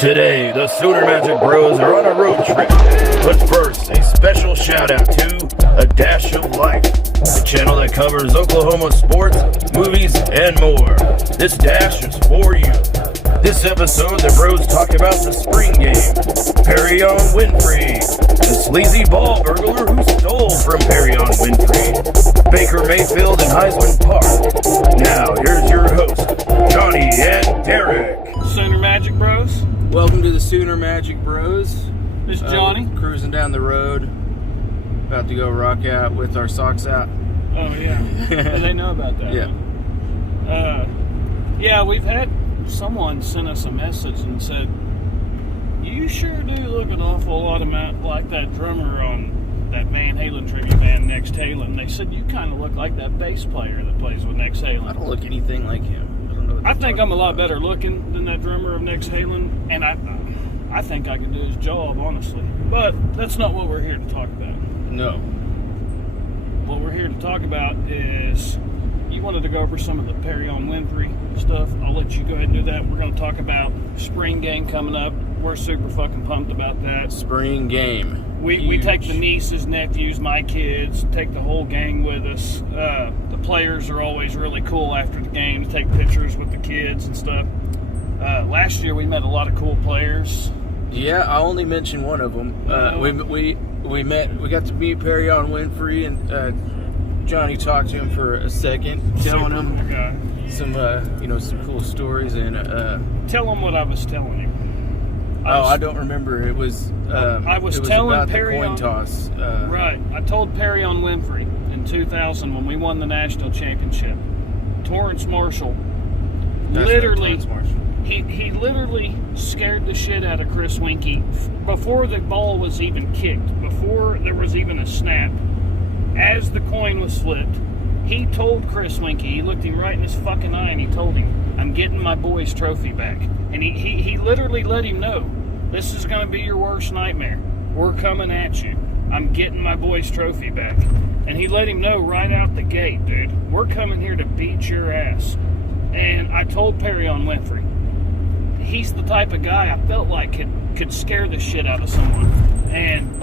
Today, the Sooner Magic Bros are on a road trip. But first, a special shout out to A Dash of Life, the channel that covers Oklahoma sports, movies, and more. This dash is for you. This episode, the bros talk about the spring game, Perrion Winfrey, the sleazy ball burglar who stole from Perrion Winfrey, Baker Mayfield and Heisman Park. Now, here's your host, Johnny and Derek. Sooner Magic Bros. Welcome to the Sooner Magic Bros. This is Johnny. Cruising down the road, about to go rock out with our socks out. Oh, yeah. They know about that. Yeah. Huh? Yeah, we've had someone send us a message and said, you sure do look an awful lot like that drummer on that Van Halen tribute band, Next Halen. They said you kind of look like that bass player that plays with Next Halen. I don't look anything like him. I think I'm a lot better looking than that drummer of Next Halen, and I think I can do his job, honestly. But that's not what we're here to talk about. No. What we're here to talk about is, you wanted to go over some of the Perrion Winfrey stuff. I'll let you go ahead and do that. We're going to talk about spring game coming up. We're super fucking pumped about that. Spring game. We take the nieces, nephews, my kids, take the whole gang with us. The players are always really cool after the game to take pictures with the kids and stuff. Last year we met a lot of cool players. Yeah, I only mentioned one of them. We got to meet Perrion Winfrey, and Johnny talked to him for a second, telling him some cool stories, and tell him what I was telling you. I don't remember. It was telling about Perrion, the coin toss. Right. I told Perrion Winfrey in 2000 when we won the national championship. Torrance Marshall he literally scared the shit out of Chris Winkie before the ball was even kicked, before there was even a snap. As the coin was flipped, he told Chris Winkie, he looked him right in his fucking eye and he told him, I'm getting my boy's trophy back. And he literally let him know, this is going to be your worst nightmare. We're coming at you. I'm getting my boy's trophy back. And he let him know right out the gate, dude, we're coming here to beat your ass. And I told Perrion Winfrey, he's the type of guy I felt like could scare the shit out of someone. And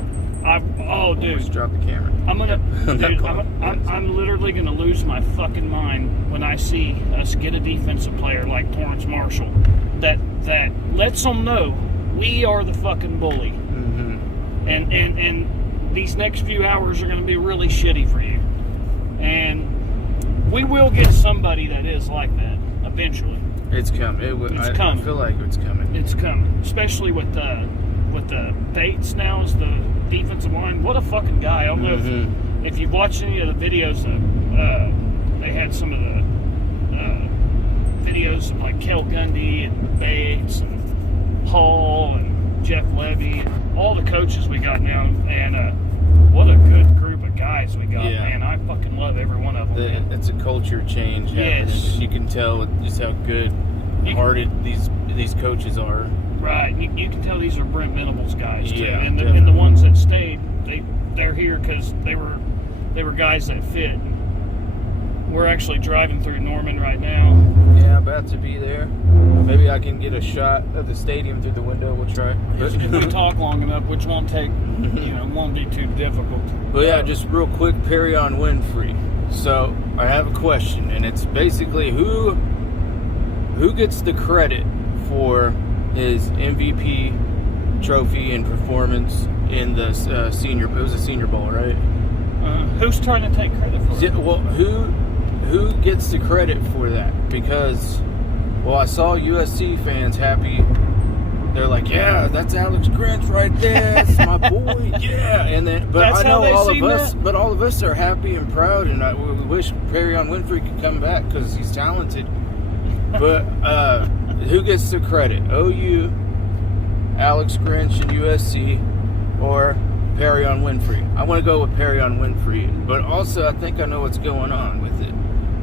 Just drop the camera. I'm literally gonna lose my fucking mind when I see us get a defensive player like Torrance Marshall that lets them know we are the fucking bully. Mm-hmm. And these next few hours are gonna be really shitty for you. And we will get somebody that is like that eventually. It's coming. It's coming. I feel like it's coming. It's coming, especially with the Bates now as the defensive line. What a fucking guy! I don't know if you've watched any of the videos. They had some of the videos of like Kel Gundy and Bates and Hall and Jeff Levy and all the coaches we got now. And what a good group of guys we got, man. I fucking love every one of them. It's a culture change. Yes. You can tell just how good-hearted these coaches are. Right. You can tell these are Brent Venables guys, too. Yeah, and the ones that stayed, they're here because they were guys that fit. We're actually driving through Norman right now. Yeah, about to be there. Maybe I can get a shot of the stadium through the window. We'll try. If we talk long enough, which won't take, won't be too difficult. But yeah, just real quick, Perrion Winfrey. So I have a question, and it's basically who gets the credit for his MVP trophy and performance in the senior. It was a Senior Bowl, right? Who's trying to take credit for it? Well, who gets the credit for that? Because, I saw USC fans happy. They're like, yeah, that's Alex Grinch right there. That's my boy. Yeah, and then, but that's I know all of us are happy and proud, and we wish Perrion Winfrey could come back because he's talented. But who gets the credit? OU, Alex Grinch, and USC, or Perrion Winfrey? I want to go with Perrion Winfrey, but also I think I know what's going on with it.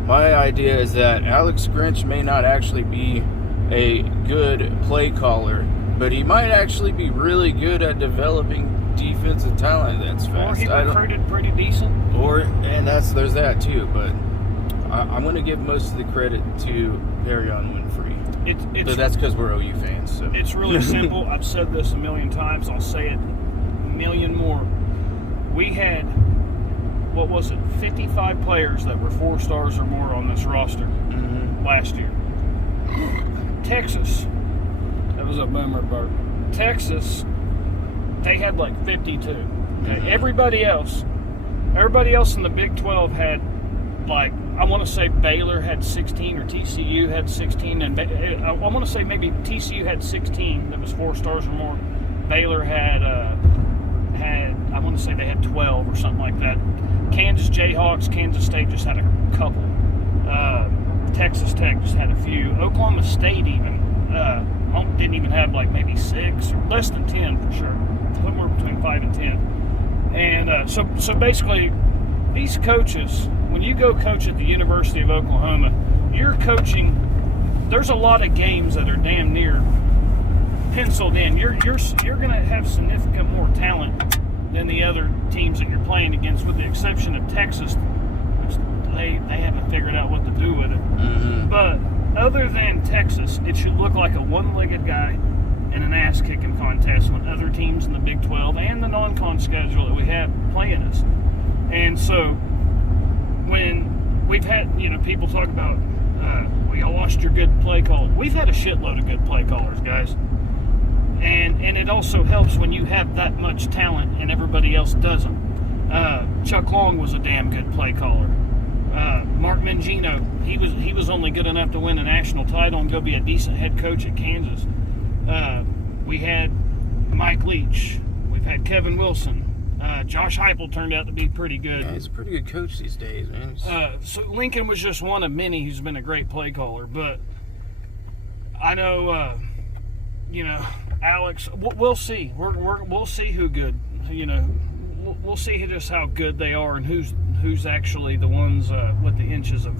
My idea is that Alex Grinch may not actually be a good play caller, but he might actually be really good at developing defensive talent that's fast. Or he recruited pretty decent. There's that too, but I'm going to give most of the credit to Perrion Winfrey. But that's because we're OU fans. So. It's really simple. I've said this a million times. I'll say it a million more. We had, 55 players that were 4 stars or more on this roster last year. Texas. That was a boomer, Bert. Texas, they had like 52. Okay? Everybody else in the Big 12 had, like, I want to say Baylor had 16 or TCU had 16, and I want to say maybe TCU had 16 that was 4 stars or more. Baylor had I want to say they had 12 or something like that. Kansas Jayhawks, Kansas State just had a couple. Texas Tech just had a few. Oklahoma State even didn't even have like maybe 6 or less than 10 for sure. Somewhere between 5 and 10. And so basically, these coaches, when you go coach at the University of Oklahoma, you're coaching. There's a lot of games that are damn near penciled in. You're going to have significant more talent than the other teams that you're playing against, with the exception of Texas, which they haven't figured out what to do with it. But other than Texas, it should look like a one-legged guy in an ass-kicking contest when other teams in the Big 12 and the non-con schedule that we have playing us. And so when we've had, people talk about, we lost your good play caller. We've had a shitload of good play callers, guys. And it also helps when you have that much talent and everybody else doesn't. Chuck Long was a damn good play caller. Mark Mangino, he was only good enough to win a national title and go be a decent head coach at Kansas. We had Mike Leach. We've had Kevin Wilson. Josh Heupel turned out to be pretty good. Yeah, he's a pretty good coach these days, man. So Lincoln was just one of many who's been a great play caller. But I know, Alex. We'll see. We'll see who good. We'll see just how good they are and who's actually the ones with the inches of.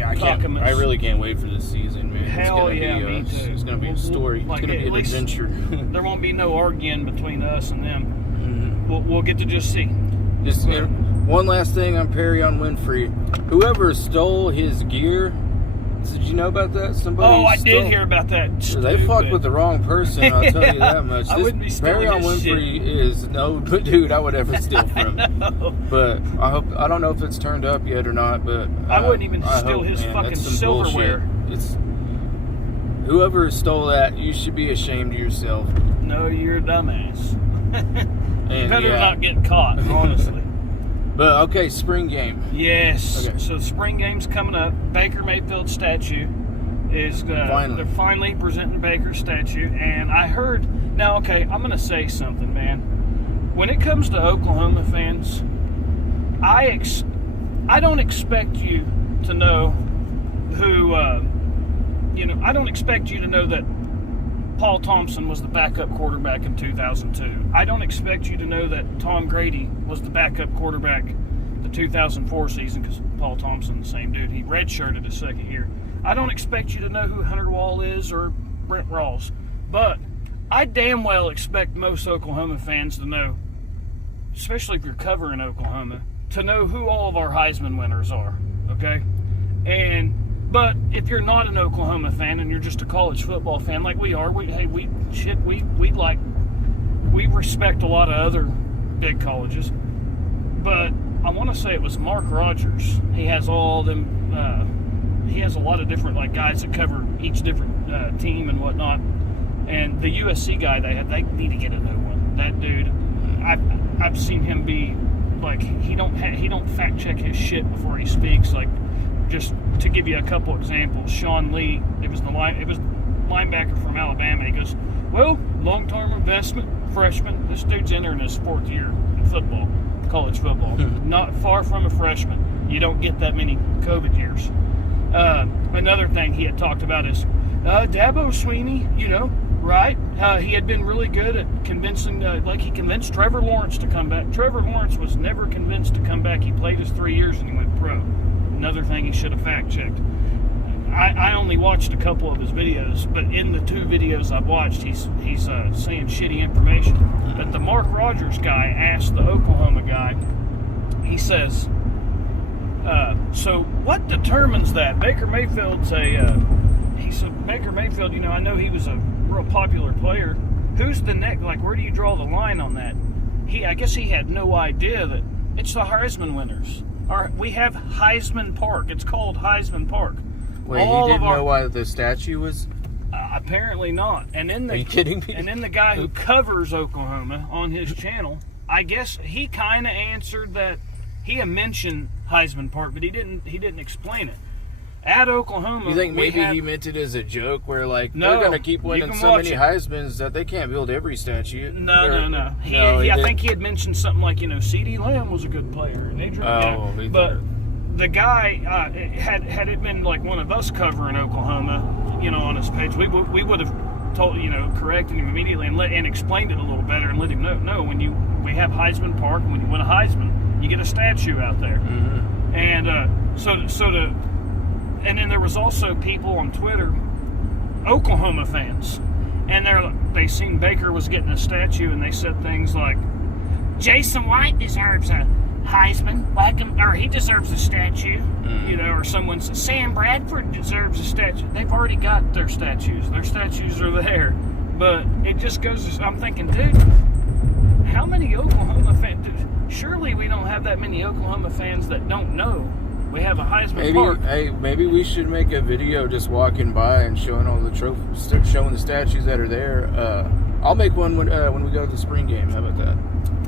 I really can't wait for this season, man. Hell yeah, me too. It's going to be a story. It's going to be an adventure. There won't be no arguing between us and them. We'll get to just see. One last thing on Perrion Winfrey. Whoever stole his gear, did you know about that? I did hear about that. They fucked with the wrong person, I'll tell you that much. I wouldn't be stealing Perrion Winfrey is no dude I would ever steal from. But I don't know if it's turned up yet or not, but I wouldn't even steal his fucking silverware. It's whoever stole that, you should be ashamed of yourself. No, you're a dumbass. Better not get caught, honestly. But, okay, spring game. Yes. Okay. So the spring game's coming up. Baker Mayfield statue is they're finally presenting Baker's statue. And I heard, now, okay, I'm going to say something, man. When it comes to Oklahoma fans, I don't expect you to know who, I don't expect you to know that Paul Thompson was the backup quarterback in 2002. I don't expect you to know that Tom Grady was the backup quarterback the 2004 season, because Paul Thompson, the same dude, he redshirted his second year. I don't expect you to know who Hunter Wall is or Brent Rawls, but I damn well expect most Oklahoma fans to know, especially if you're covering Oklahoma, to know who all of our Heisman winners are, okay? But if you're not an Oklahoma fan and you're just a college football fan like we are, we respect a lot of other big colleges. But I want to say it was Mark Rogers. He has all them. He has a lot of different guys that cover each different team and whatnot. And the USC guy they need to get a new one. That dude, I've seen him be he don't fact check his shit before he speaks. Just to give you a couple examples, Sean Lee, it was linebacker from Alabama. He goes, well, long-term investment, freshman. This dude's entering his 4th year in football, college football. Not far from a freshman. You don't get that many COVID years. Another thing he had talked about is Dabo Sweeney, right? He had been really good at convincing, he convinced Trevor Lawrence to come back. Trevor Lawrence was never convinced to come back. He played his 3 years and he went pro. Another thing he should have fact-checked. I only watched a couple of his videos, but in the 2 videos I've watched, he's saying shitty information. But the Mark Rogers guy asked the Oklahoma guy, he says, So what determines that? Baker Mayfield's Baker Mayfield, I know he was a real popular player. Who's the next? Like, where do you draw the line on that? I guess he had no idea that it's the Heisman winners. We have Heisman Park. It's called Heisman Park. Wait, he didn't know why the statue was? Apparently not. And then Are you kidding me? And then the guy who covers Oklahoma on his channel, I guess he kind of answered that. He had mentioned Heisman Park, but he didn't explain it. At Oklahoma, you think maybe he meant it as a joke, where like no, they're gonna keep winning so many Heismans that they can't build every statue? No. I think he had mentioned something like C.D. Lamb was a good player, and they but the guy had it been like one of us covering Oklahoma, on his page, we would have told corrected him immediately and explained it a little better and let him know. No, we have Heisman Park, and when you win a Heisman, you get a statue out there. Mm-hmm. And and then there was also people on Twitter, Oklahoma fans, and they seen Baker was getting a statue, and they said things like, Jason White deserves a Heisman, or he deserves a statue, or someone said Sam Bradford deserves a statue. They've already got their statues. Their statues are there. But it just goes, I'm thinking, dude, how many Oklahoma fans? Surely we don't have that many Oklahoma fans that don't know we have a Heisman Park. Hey, maybe we should make a video just walking by and showing all the trophies, showing the statues that are there. I'll make one when we go to the spring game. How about that?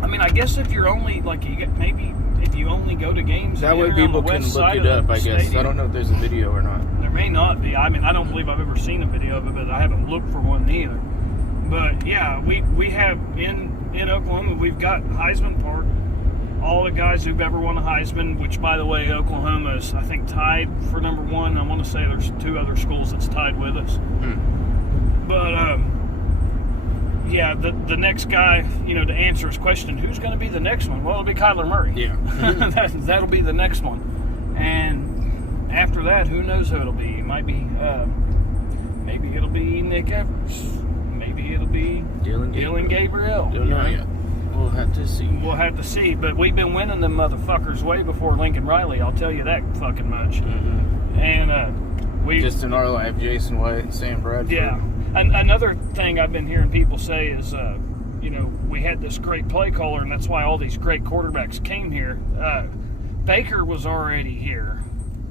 I mean, I guess if you're only if you only go to games, that way people can look it up. I guess I don't know if there's a video or not. There may not be. I mean, I don't believe I've ever seen a video of it, but I haven't looked for one either. But yeah, we have in Oklahoma, we've got Heisman Park. All the guys who've ever won a Heisman, which, by the way, Oklahoma is, I think, tied for number one. I want to say there's 2 other schools that's tied with us. But, yeah, the next guy, to answer his question, who's going to be the next one? Well, it'll be Kyler Murray. Yeah. That'll be the next one. And after that, who knows who it'll be? It might be, maybe it'll be Nick Evers. Maybe it'll be Dylan Gabriel. Don't know yet. We'll have to see. But we've been winning them motherfuckers way before Lincoln Riley. I'll tell you that fucking much. Mm-hmm. And we just in our life, Jason White and Sam Bradford. Yeah. Another thing I've been hearing people say is, we had this great play caller, and that's why all these great quarterbacks came here. Baker was already here.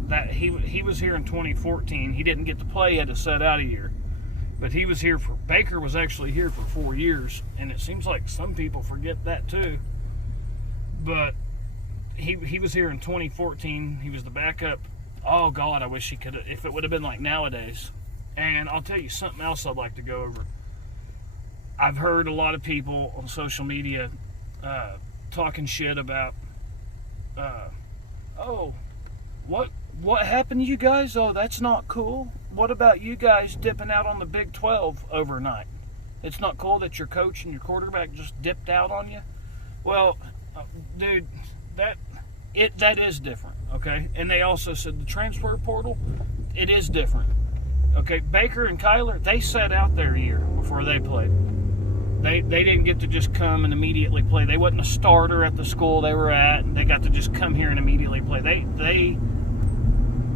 That he was here in 2014. He didn't get to play; he had to sit out a year. But Baker was actually here for 4 years, and it seems like some people forget that too. But he was here in 2014. He was the backup. Oh God, I wish he could have, if it would have been like nowadays. And I'll tell you something else I'd like to go over. I've heard a lot of people on social media talking shit about, what happened to you guys? Oh, that's not cool. What about you guys dipping out on the Big 12 overnight? It's not cool that your coach and your quarterback just dipped out on you? Well, dude, that is different, okay? And they also said the transfer portal, it is different. Okay, Baker and Kyler, they sat out there a year before they played. They didn't get to just come and immediately play. They wasn't a starter at the school they were at, and they got to just come here and immediately play.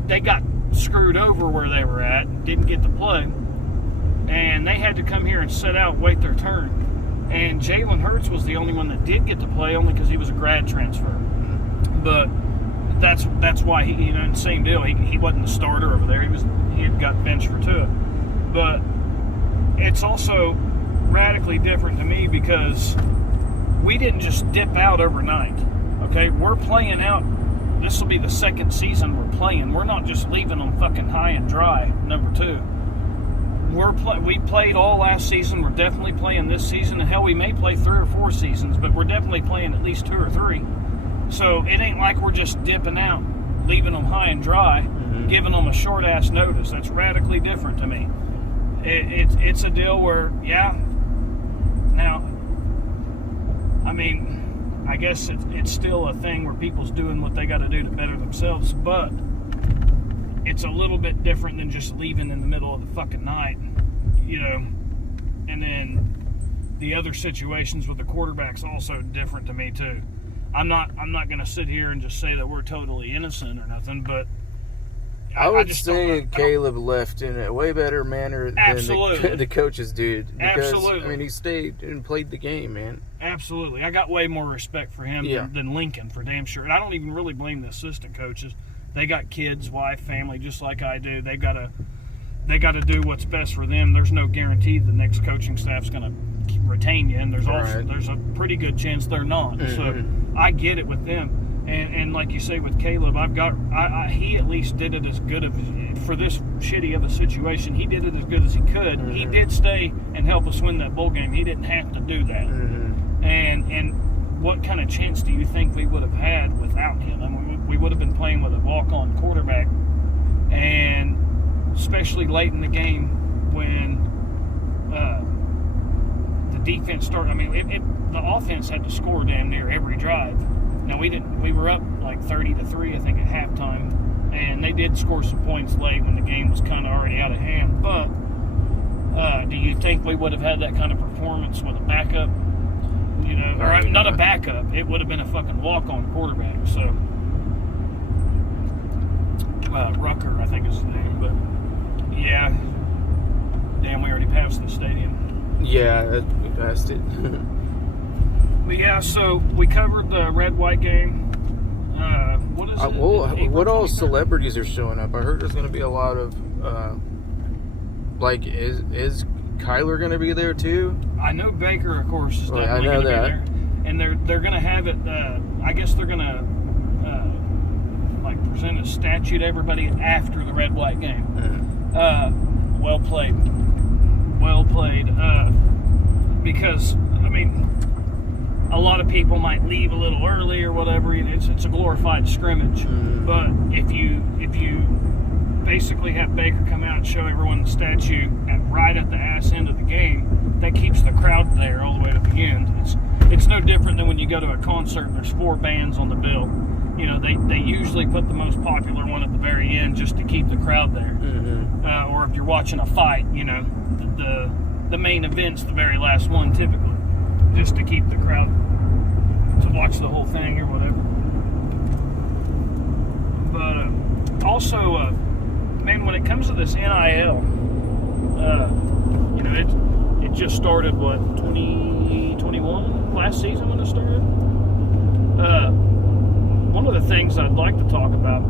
They got screwed over where they were at, didn't get to play, and they had to come here and sit out, wait their turn. And Jalen Hurts was the only one that did get to play, only because he was a grad transfer. But that's why he, same deal. He wasn't the starter over there. He had got benched for Tua. But it's also radically different to me because we didn't just dip out overnight. Okay, we're playing out. This will be the second season we're playing. We're not just leaving them fucking high and dry. Number 2, we played all last season. We're definitely playing this season. And hell, we may play 3 or 4 seasons, but we're definitely playing at least 2 or 3. So it ain't like we're just dipping out, leaving them high and dry, giving them a short ass notice. That's radically different to me. It's a deal where, yeah. Now, I mean, I guess it's still a thing where people's doing what they got to do to better themselves, but it's a little bit different than just leaving in the middle of the fucking night, And then the other situations with the quarterback's also different to me too. I'm not going to sit here and just say that we're totally innocent or nothing, but I would just say don't- Caleb left in a way better manner than Absolutely. the coaches did. Because, Absolutely. I mean, he stayed and played the game, man. Absolutely. I got way more respect for him than Lincoln, for damn sure. And I don't even really blame the assistant coaches. They got kids, wife, family, just like I do. They got to do what's best for them. There's no guarantee the next coaching staff's going to retain you, and there's a pretty good chance they're not. So I get it with them. And like you say with Caleb, he at least did it as good for this shitty of a situation. He did it as good as he could. He did stay and help us win that bowl game. He didn't have to do that. And what kind of chance do you think we would have had without him? I mean, we would have been playing with a walk-on quarterback, and especially late in the game when the defense started. I mean, the offense had to score damn near every drive. Now, we didn't. We were up like 30-3, I think, at halftime, and they did score some points late when the game was kind of already out of hand. But do you think we would have had that kind of performance with a backup? You know, or not a backup. It would have been a fucking walk-on quarterback. So, Rucker, I think is his name. But yeah, damn, we already passed the stadium. Yeah, we passed it. But yeah, so we covered the red-white game. What is it? What all celebrities are showing up? I heard there's going to be a lot of, is Kyler going to be there too? I know Baker, of course, is Well, definitely I know going to be that. there. And they're going to have it, I guess they're going to, present a statue to everybody after the red-white game. Well played. Well played. Because, I mean, a lot of people might leave a little early or whatever. It's a glorified scrimmage. But if you basically have Baker come out and show everyone the statue right at the ass end of the game, that keeps the crowd there all the way to the end. It's no different than when you go to a concert and there's 4 bands on the bill. You know, they usually put the most popular one at the very end just to keep the crowd there. Or if you're watching a fight, you know, the main event's the very last one typically, just to keep the crowd to watch the whole thing or whatever. But also, man, when it comes to this NIL, you know, it just started, 2021, last season when it started? One of the things I'd like to talk about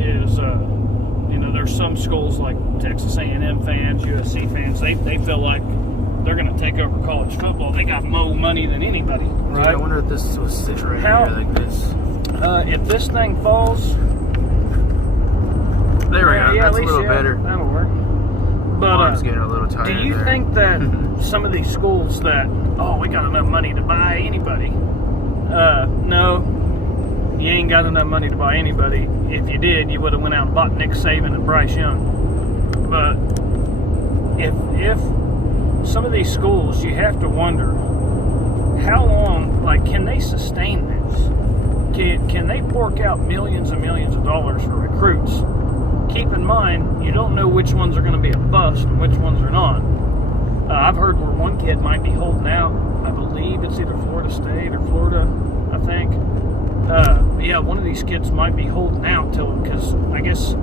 is, you know, there's some schools like Texas A&M fans, USC fans, they feel like they're going to take over college football. They got more money than anybody, right? I wonder if this was sit right here like this. If this thing falls... There we go. Yeah, That's a little better. That'll work. But Arm's getting a little tighter. do you think that some of these schools that, we got enough money to buy anybody? No. You ain't got enough money to buy anybody. If you did, you would have went out and bought Nick Saban and Bryce Young. But if some of these schools, you have to wonder, how long, can they sustain this? Can they fork out millions and millions of dollars for recruits? Keep in mind, you don't know which ones are going to be a bust and which ones are not. I've heard where one kid might be holding out. I believe it's either Florida State or Florida, I think. One of these kids might be holding out because I guess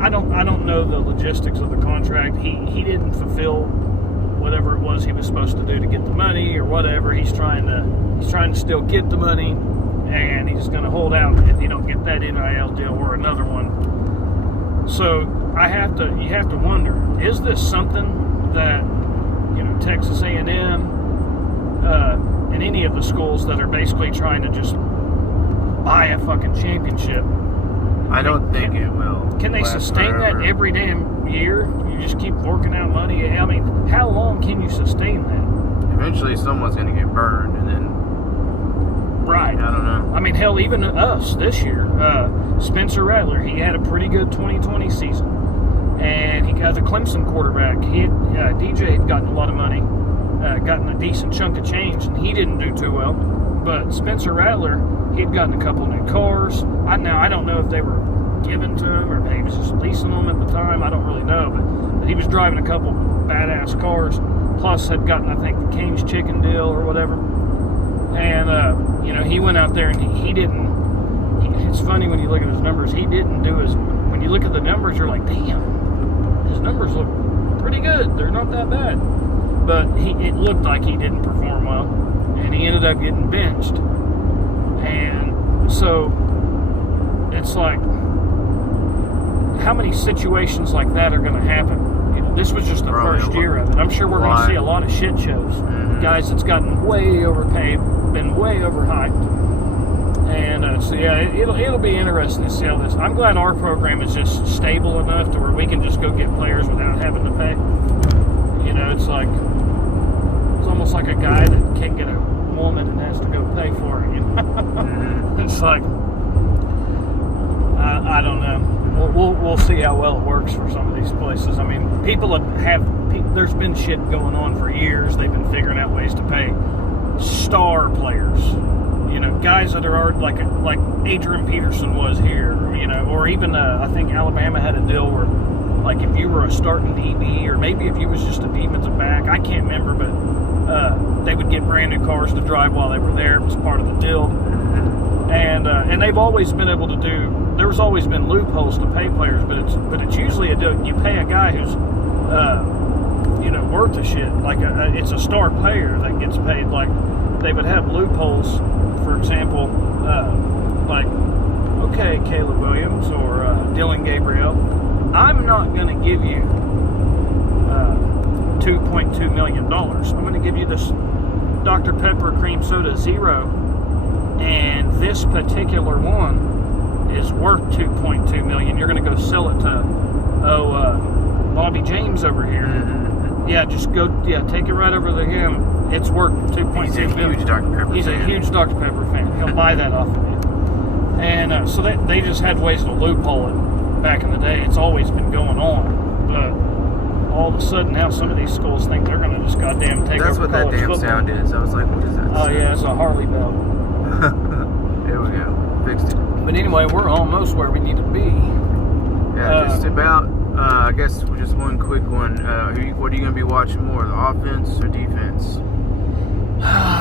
I don't know the logistics of the contract. He didn't fulfill whatever it was he was supposed to do to get the money or whatever. He's trying to still get the money, and he's going to hold out if you don't get that NIL deal or another one. So you have to wonder, is this something that, you know, Texas A&M and any of the schools that are basically trying to just buy a fucking championship, I don't think it will. Can they sustain that every damn year? You just keep forking out money. I mean, how long can you sustain that? Eventually someone's going to get burned, and then... Right. I don't know. I mean, hell, even us this year, Spencer Rattler, he had a pretty good 2020 season. And he got the Clemson quarterback. DJ had gotten a lot of money, gotten a decent chunk of change, and he didn't do too well. But Spencer Rattler, he'd gotten a couple new cars. I don't know if they were given to him or if he was just leasing them at the time. I don't really know. But he was driving a couple badass cars, plus had gotten, I think, the Cane's Chicken deal or whatever. And, he went out there and he didn't. It's funny when you look at his numbers. He didn't do his. When you look at the numbers, you're like, damn, his numbers look pretty good. They're not that bad. But it looked like he didn't perform well. And he ended up getting benched. And so it's like, how many situations like that are going to happen? This was just the first year of it. I'm sure we're going to see a lot of shit shows. Guys that's gotten way overpaid, been way overhyped. And so, yeah, it'll be interesting to see how this. I'm glad our program is just stable enough to where we can just go get players without having to pay. It's like, it's almost like a guy that can't get a woman and has to go pay for it. It's like, I don't know. We'll see how well it works for some of these places. I mean, there's been shit going on for years. They've been figuring out ways to pay star players. Guys that are like Adrian Peterson was here, or even I think Alabama had a deal where, like, if you were a starting DB, or maybe if you was just a defensive back, I can't remember, but they would get brand new cars to drive while they were there. It was part of the deal. And they've always been able to do. There's always been loopholes to pay players, but it's usually you pay a guy who's worth the shit. Like it's a star player that gets paid. Like they would have loopholes, for example, like okay, Caleb Williams or Dylan Gabriel, I'm not going to give you $2.2 million. I'm going to give you this Dr. Pepper cream soda zero, and this particular one is worth $2.2 million. You're going to go sell it to Bobby James over here. Yeah, just go. Yeah, take it right over to him. It's worth $2.2 million. He's a huge Dr. Pepper fan. He's a huge Dr. Pepper fan. He'll buy that off of you. And so they just had ways to loophole it back in the day. It's always been going on. But all of a sudden now some of these schools think they're going to just goddamn take That's over what that damn football. sound is. I was like, what is that? Oh, yeah, it's a Harley belt. There we go. Fixed it. But anyway, we're almost where we need to be. Yeah, just about, I guess just one quick one. What are you going to be watching more, the offense or defense?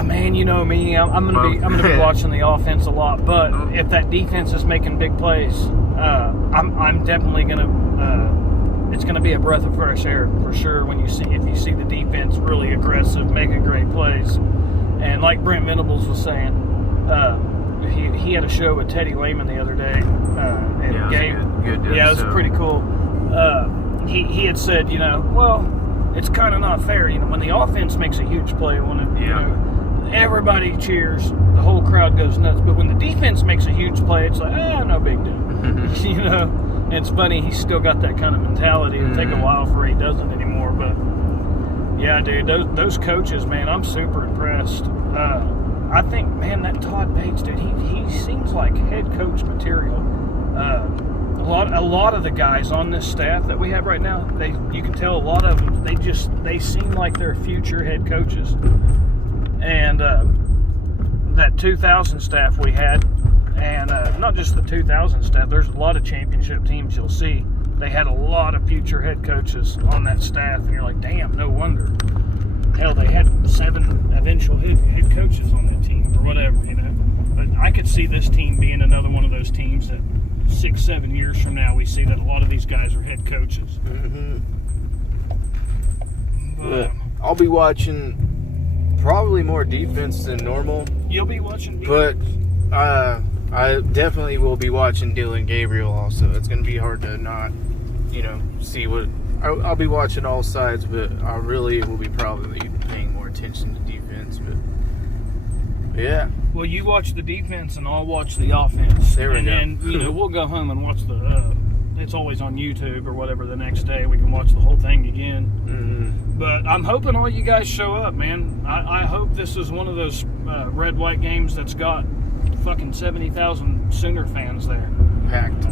Man, you know me. I'm gonna be watching the offense a lot. But if that defense is making big plays, I'm definitely gonna. It's gonna be a breath of fresh air for sure when if you see the defense really aggressive, making great plays. And like Brent Venables was saying, he had a show with Teddy Lehman the other day. And good yeah, it was pretty cool. He had said, well, it's kind of not fair, when the offense makes a huge play, everybody cheers, the whole crowd goes nuts. But when the defense makes a huge play, it's like, no big deal. And it's funny, he's still got that kind of mentality. It'll take a while before he doesn't anymore. But yeah, dude, those coaches, man, I'm super impressed. I think, man, that Todd Bates, dude, he seems like head coach material. A lot of the guys on this staff that we have right now, you can tell a lot of them, they seem like they're future head coaches. And that 2000 staff we had, and not just the 2000 staff, there's a lot of championship teams you'll see. They had a lot of future head coaches on that staff, and you're like, damn, no wonder. Hell, they had 7 eventual head coaches on that team, or whatever, But I could see this team being another one of those teams that 6-7 years from now, we see that a lot of these guys are head coaches. But I'll be watching probably more defense than normal. You'll be watching defense. But I definitely will be watching Dylan Gabriel also. It's going to be hard to not, see what... I'll be watching all sides, but I really will be probably paying more attention to defense. But yeah. Well, you watch the defense, and I'll watch the offense. There we go. And then, we'll go home and watch it's always on YouTube or whatever the next day. We can watch the whole thing again. But I'm hoping all you guys show up, man. I hope this is one of those red-white games that's got fucking 70,000 Sooner fans there. Packed.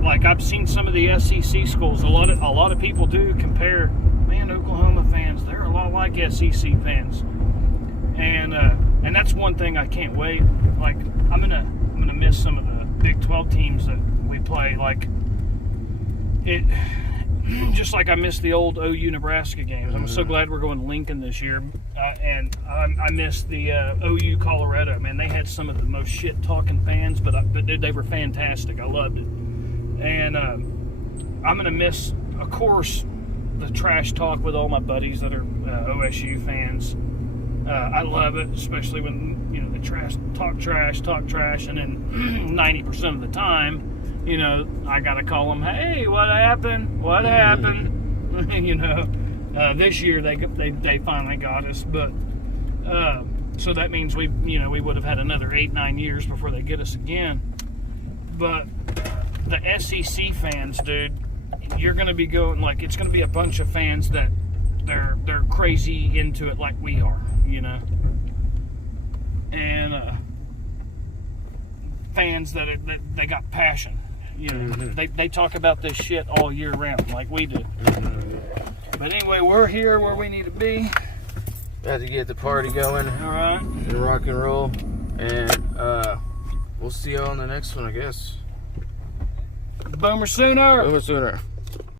Like, I've seen some of the SEC schools. A lot of people do compare, man, Oklahoma fans, they're a lot like SEC fans. And that's one thing I can't wait. Like, I'm gonna miss some of the Big 12 teams that we play. Like, just like I missed the old OU Nebraska games. I'm so glad we're going to Lincoln this year. And I missed the OU Colorado. Man, they had some of the most shit-talking fans, but dude, they were fantastic. I loved it. And I'm going to miss, of course, the trash talk with all my buddies that are OSU fans. I love it, especially when, you know, they talk trash, and then 90% of the time, you know, I got to call them, hey, what happened? What happened? You know, this year they finally got us, but so that means we would have had another 8-9 years before they get us again. But the SEC fans, dude, you're going to be going, like, it's going to be a bunch of fans that they're crazy into it like we are, you know, and fans that they got passion, you know. They talk about this shit all year round like we do. But anyway, we're here where we need to be. About to get the party going. All right, and rock and roll, and we'll see you on the next one, I guess. Boomer Sooner. Boomer Sooner.